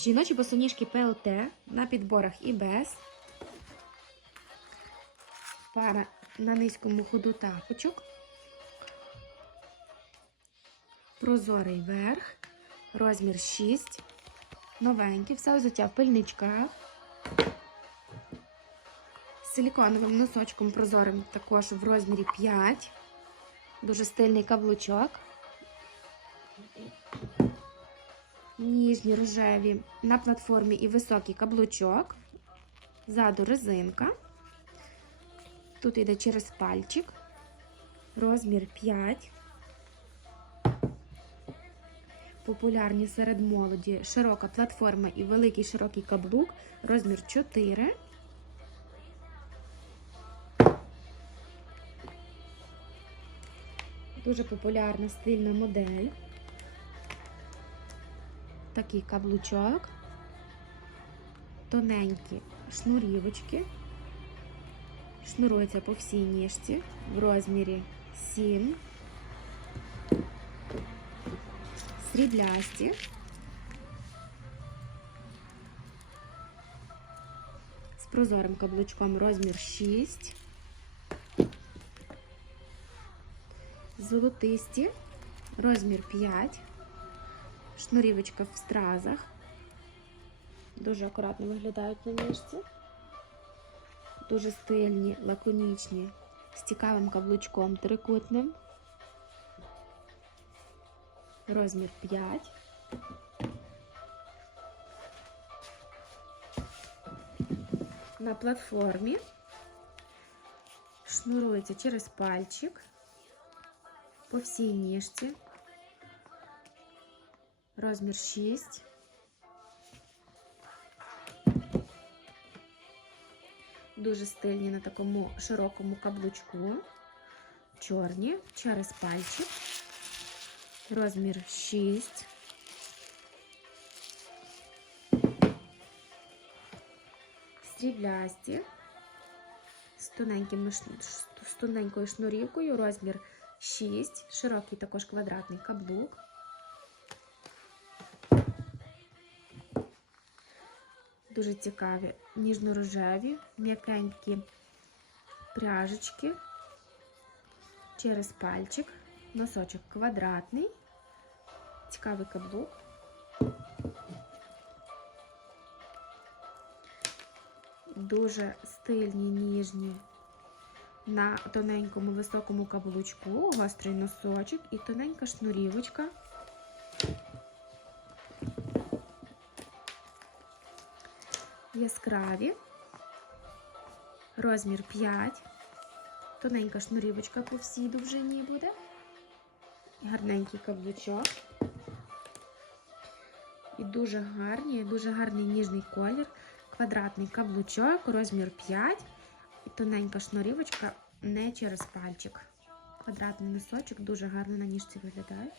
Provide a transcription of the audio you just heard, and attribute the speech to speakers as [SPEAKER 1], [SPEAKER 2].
[SPEAKER 1] Жіночі босоніжки ПЛТ на підборах і без. Пара на низькому ходу тапочок. Прозорий верх. Розмір 6. Новенький. Все взуття в пильничках. З силіконовим носочком прозорим також в розмірі 5. Дуже стильний каблучок. Ніжні рожеві на платформі і високий каблучок. Ззаду резинка. Тут йде через пальчик. Розмір 5. Популярні серед молоді широка платформа і великий широкий каблук. Розмір 4. Дуже популярна стильна модель. Такий каблучок, тоненькі шнурівочки, шнурується по всій ніжці в розмірі 7, сріблясті, з прозорим каблучком розмір 6, золотисті, розмір 5. Шнурівочка в стразах. Дуже акуратно виглядають на ніжці. Дуже стильні, лаконічні, з цікавим каблучком трикутним. Розмір 5. На платформі шнурується через пальчик по всій ніжці розмір 6. Дуже стильні на такому широкому каблучку. Чорні через пальчик. Розмір 6. Сріблясті. З, тоненькими, з тоненькою шнурівкою, розмір 6, широкий також квадратний каблук. Дуже цікаві ніжно-рожеві, м'якенькі пряжечки через пальчик, носочок квадратний, цікавий каблук. Дуже стильні, ніжні на тоненькому високому каблучку, гострий носочок і тоненька шнурівочка. Яскраві, розмір 5, тоненька шнурівочка по всій довжині буде, гарненький каблучок. І дуже гарні, дуже гарний ніжний колір, квадратний каблучок, розмір 5 і тоненька шнурівочка не через пальчик. Квадратний носочок дуже гарно на ніжці виглядає.